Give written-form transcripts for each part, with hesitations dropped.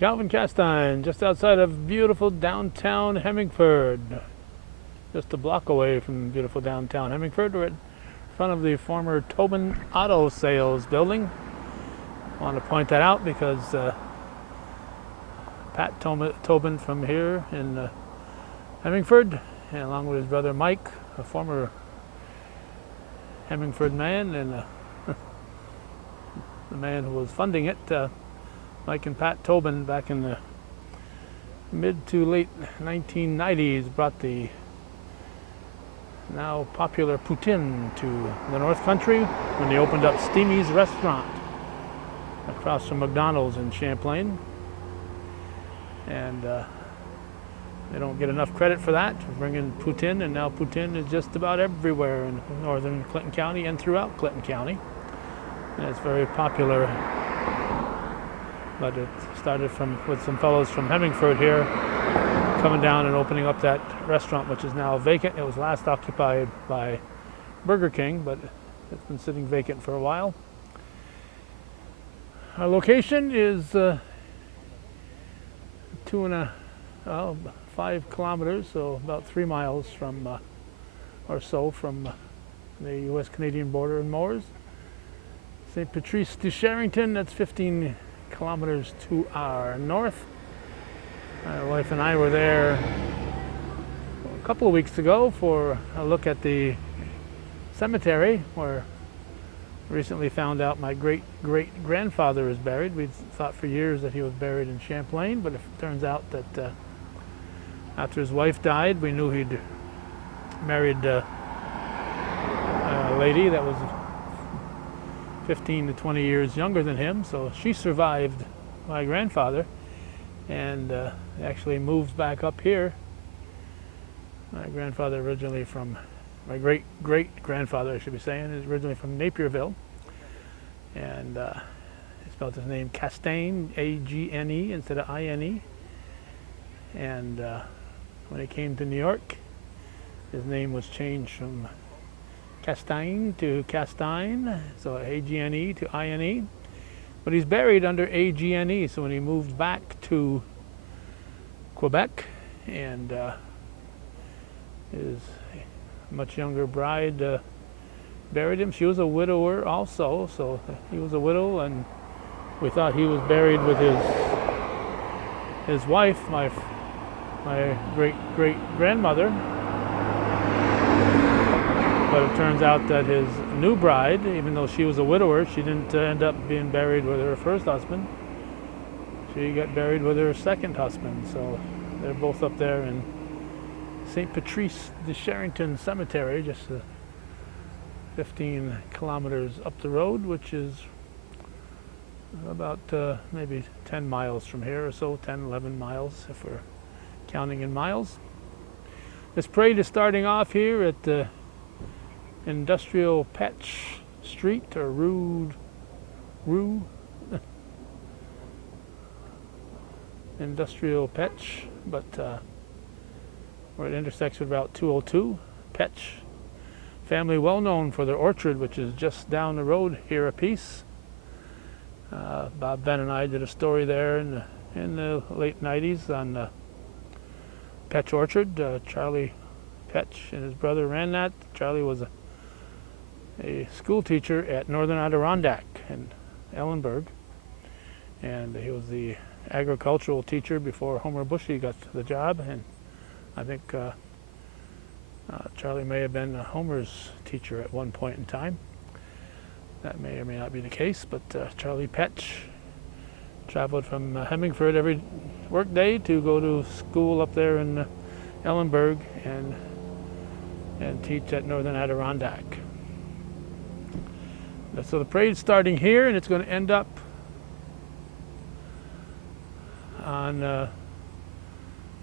Calvin Castine, just outside of beautiful downtown Hemmingford. Just a block away from beautiful downtown Hemmingford. We're in front of the former Tobin Auto Sales building. I want to point that out because Pat Tobin from here in Hemmingford, and along with his brother Mike, a former Hemmingford man, and the man who was funding it, Mike and Pat Tobin, back in the mid to late 1990s, brought the now popular poutine to the North Country when they opened up Steamy's Restaurant across from McDonald's in Champlain. And they don't get enough credit for that, for bringing poutine, and now poutine is just about everywhere in northern Clinton County and throughout Clinton County. And it's very popular. But it started with some fellows from Hemmingford here coming down and opening up that restaurant, which is now vacant. It was last occupied by Burger King, but it's been sitting vacant for a while. Our location is 5 kilometers, so about 3 miles from or so from the U.S.-Canadian border in Moores. St. Patrice de Sherrington, that's 15 kilometers to our north. My wife and I were there a couple of weeks ago for a look at the cemetery, where I recently found out my great-great-grandfather is buried. We'd thought for years that he was buried in Champlain, but it turns out that after his wife died, we knew he'd married a lady that was 15 to 20 years younger than him, so she survived my grandfather and actually moved back up here. My grandfather originally from, my great-great-grandfather I should be saying, is originally from Napierville, and he spelled his name Castine, A-G-N-E instead of I-N-E, and when he came to New York, his name was changed from Castine to Castine, so A-G-N-E to I-N-E. But he's buried under A-G-N-E, so when he moved back to Quebec, and his much younger bride buried him. She was a widower also, so he was a widow, and we thought he was buried with his wife, my great-great-grandmother. But it turns out that his new bride, even though she was a widower, she didn't end up being buried with her first husband. She got buried with her second husband. So they're both up there in St. Patrice de Sherrington Cemetery, just 15 kilometers up the road, which is about maybe 10 miles from here or so, 10, 11 miles if we're counting in miles. This parade is starting off here at the Industrial Patch Street, or Rue Industrial Patch, but where it intersects with Route 202. Patch family, well known for their orchard, which is just down the road here a piece. Bob Ben and I did a story there in the late 90s on Petch Orchard. Charlie Petch and his brother ran that. Charlie was a school teacher at Northern Adirondack in Ellenburg, and he was the agricultural teacher before Homer Bushy got the job, and I think Charlie may have been Homer's teacher at one point in time. That may or may not be the case, but Charlie Petch traveled from Hemmingford every work day to go to school up there in Ellenburg and teach at Northern Adirondack. So the parade's starting here, and it's going to end up on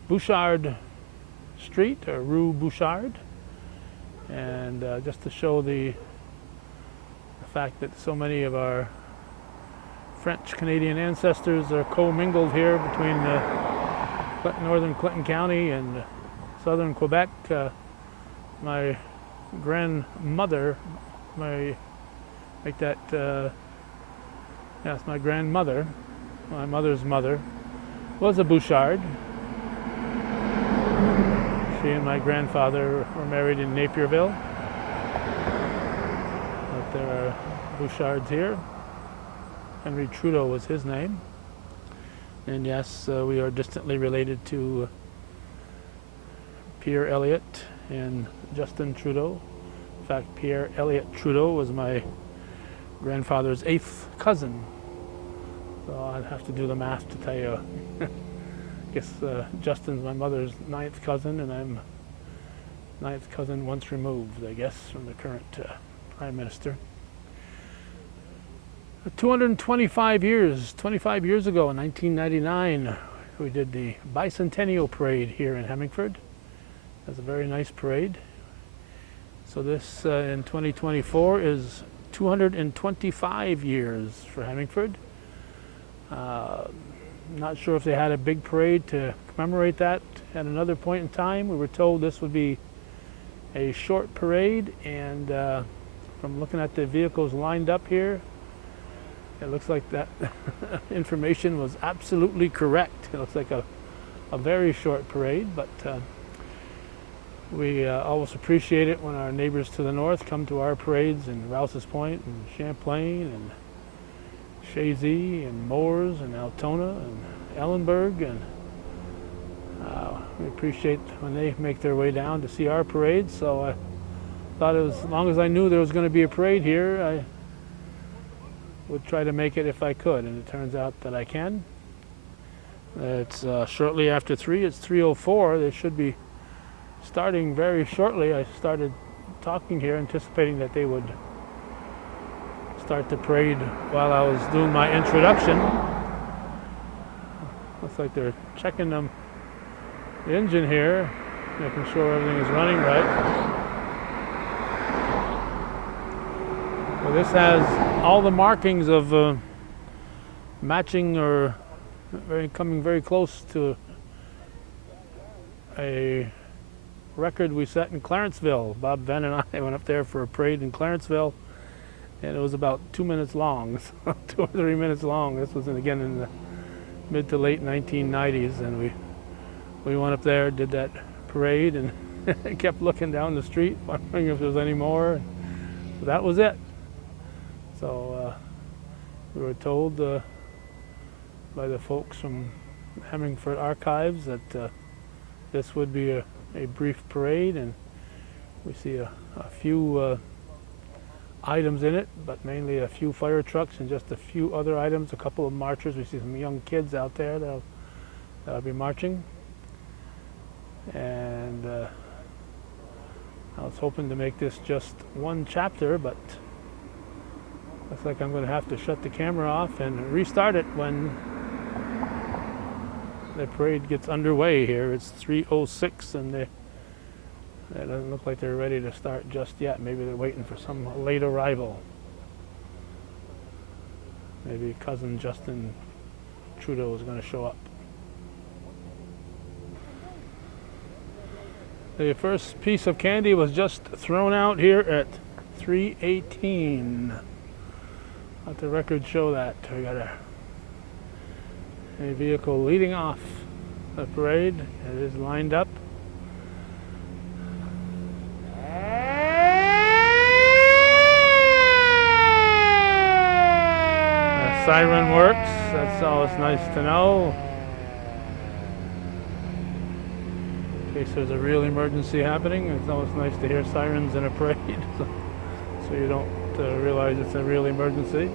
Bouchard Street, or Rue Bouchard, and just to show the fact that so many of our French-Canadian ancestors are commingled here between northern Clinton County and southern Quebec. My grandmother, that's my grandmother, my mother's mother, was a Bouchard. She and my grandfather were married in Napierville. But there are Bouchards here. Henry Trudeau was his name. And yes, we are distantly related to Pierre Elliott and Justin Trudeau. In fact, Pierre Elliott Trudeau was my grandfather's 8th cousin. So I'd have to do the math to tell you. I guess Justin's my mother's 9th cousin, and I'm 9th cousin once removed, I guess, from the current Prime Minister. 25 years ago in 1999, we did the Bicentennial Parade here in Hemmingford. It was a very nice parade. So this in 2024 is 225 years for Hemmingford. Not sure if they had a big parade to commemorate that at another point in time. We were told this would be a short parade, and from looking at the vehicles lined up here, it looks like that information was absolutely correct. It looks like a very short parade, but we always appreciate it when our neighbors to the north come to our parades in Rouse's Point and Champlain and Chazy and Moores and Altona and Ellenburg, and we appreciate when they make their way down to see our parade. So I thought it was, as long as I knew there was going to be a parade here, I would try to make it if I could, and it turns out that I can. It's shortly after 3, it's 3:04. They should be starting very shortly. I started talking here anticipating that they would start the parade while I was doing my introduction. Looks like they're checking the engine here, making sure everything is running right. Well, this has all the markings of matching or coming very close to a record we set in Clarenceville. Bob Venn and I went up there for a parade in Clarenceville, and it was about 2 minutes long, so 2 or 3 minutes long. This was again in the mid to late 1990s, and we went up there, did that parade, and kept looking down the street, wondering if there was any more. That was it. So we were told by the folks from Hemmingford Archives that this would be a brief parade, and we see a few items in it, but mainly a few fire trucks and just a few other items, a couple of marchers. We see some young kids out there that'll be marching. And I was hoping to make this just one chapter, but looks like I'm going to have to shut the camera off and restart it when the parade gets underway here. It's 3:06, and it doesn't look like they're ready to start just yet. Maybe they're waiting for some late arrival. Maybe cousin Justin Trudeau is going to show up. The first piece of candy was just thrown out here at 3:18. Let the record show that. We got a vehicle leading off the parade. It is lined up. The siren works. That's always nice to know. In case there's a real emergency happening, it's always nice to hear sirens in a parade, so you don't realize it's a real emergency.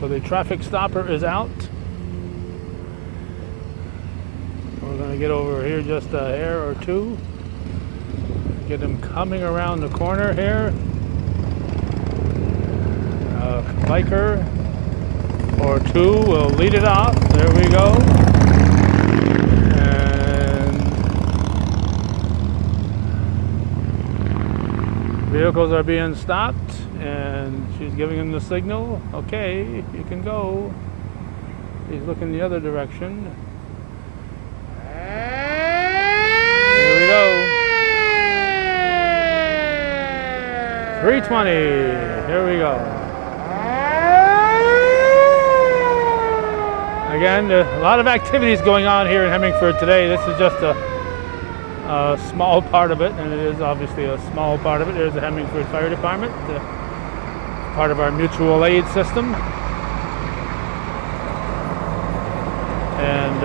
So the traffic stopper is out. We're going to get over here just a hair or two. Get them coming around the corner here. A biker or two will lead it off. There we go. And vehicles are being stopped, and she's giving him the signal. Okay, you can go. He's looking the other direction. Here we go. 3:20. Here we go. again, a lot of activities going on here in Hemmingford today. This is just a small part of it, and it is obviously a small part of it. There's the Hemmingford Fire Department, part of our mutual aid system. And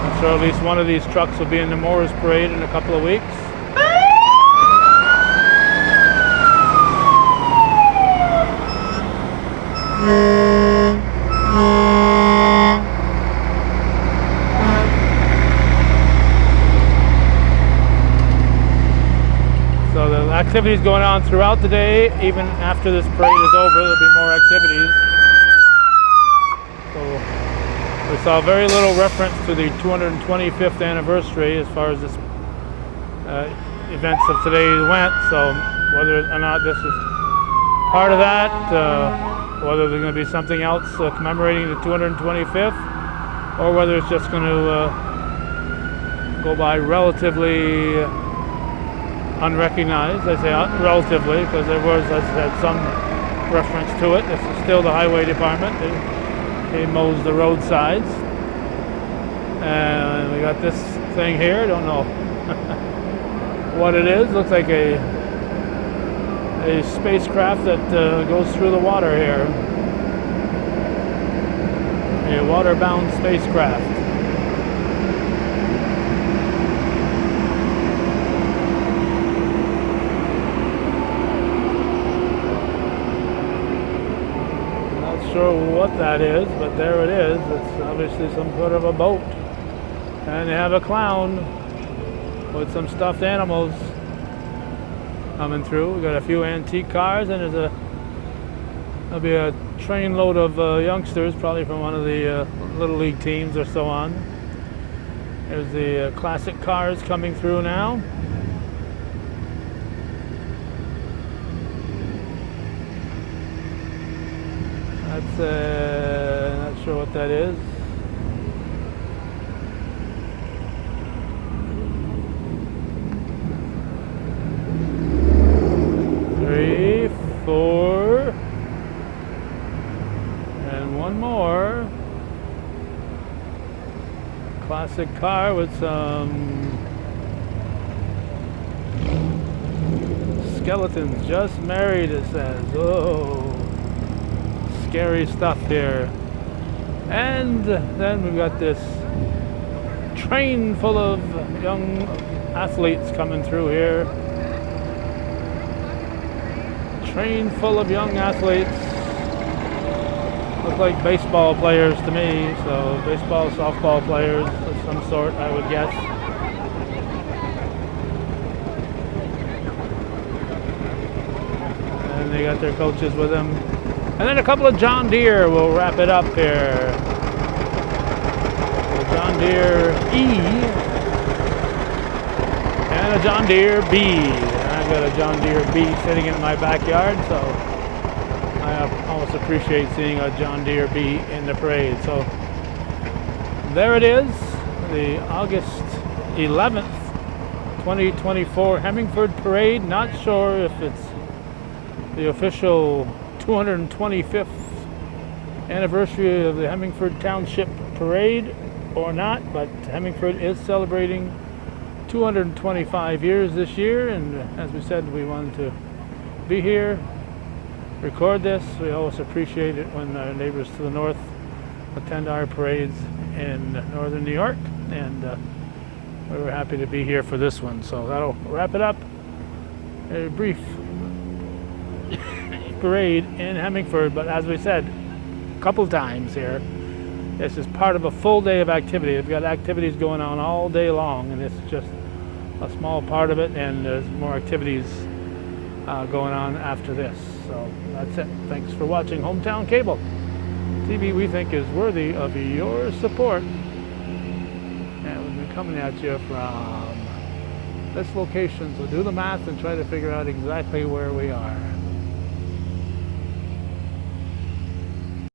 I'm sure at least one of these trucks will be in the Moors Parade in a couple of weeks. So the activities going on throughout the day. Even after this parade is over, there'll be more activities. So we saw very little reference to the 225th anniversary as far as this events of today went. So whether or not this is part of that, whether there's going to be something else commemorating the 225th, or whether it's just going to go by relatively unrecognized. I say relatively because there was, as I said, some reference to it. This is still the highway department. He mows the roadsides. And we got this thing here. Don't know what it is. Looks like a spacecraft that goes through the water here. A water-bound spacecraft. Sure what that is, but there it is. It's obviously some sort of a boat, and they have a clown with some stuffed animals coming through. We got a few antique cars, and there'll be a train load of youngsters, probably from one of the little league teams or so on. There's the classic cars coming through now. Not sure what that is. Three, four, and one more. Classic car with some skeletons. Just married, it says. Oh. Scary stuff here. And then we've got this train full of young athletes coming through here. Train full of young athletes. Look like baseball players to me, so baseball, softball players of some sort, I would guess. And they got their coaches with them. And then a couple of John Deere will wrap it up here. A John Deere E and a John Deere B. And I've got a John Deere B sitting in my backyard, so I almost appreciate seeing a John Deere B in the parade. So there it is, the August 11th, 2024 Hemmingford Parade. Not sure if it's the official 225th anniversary of the Hemmingford Township Parade or not, but Hemmingford is celebrating 225 years this year, and as we said, we wanted to be here, record this. We always appreciate it when our neighbors to the north attend our parades in northern New York, and we were happy to be here for this one. So that'll wrap it up. A brief parade in Hemmingford, but as we said a couple times here, this is part of a full day of activity. They've got activities going on all day long, and it's just a small part of it, and there's more activities going on after this. So that's it. Thanks for watching Hometown Cable TV. We think is worthy of your support, and we've been coming at you from this location, so do the math and try to figure out exactly where we are.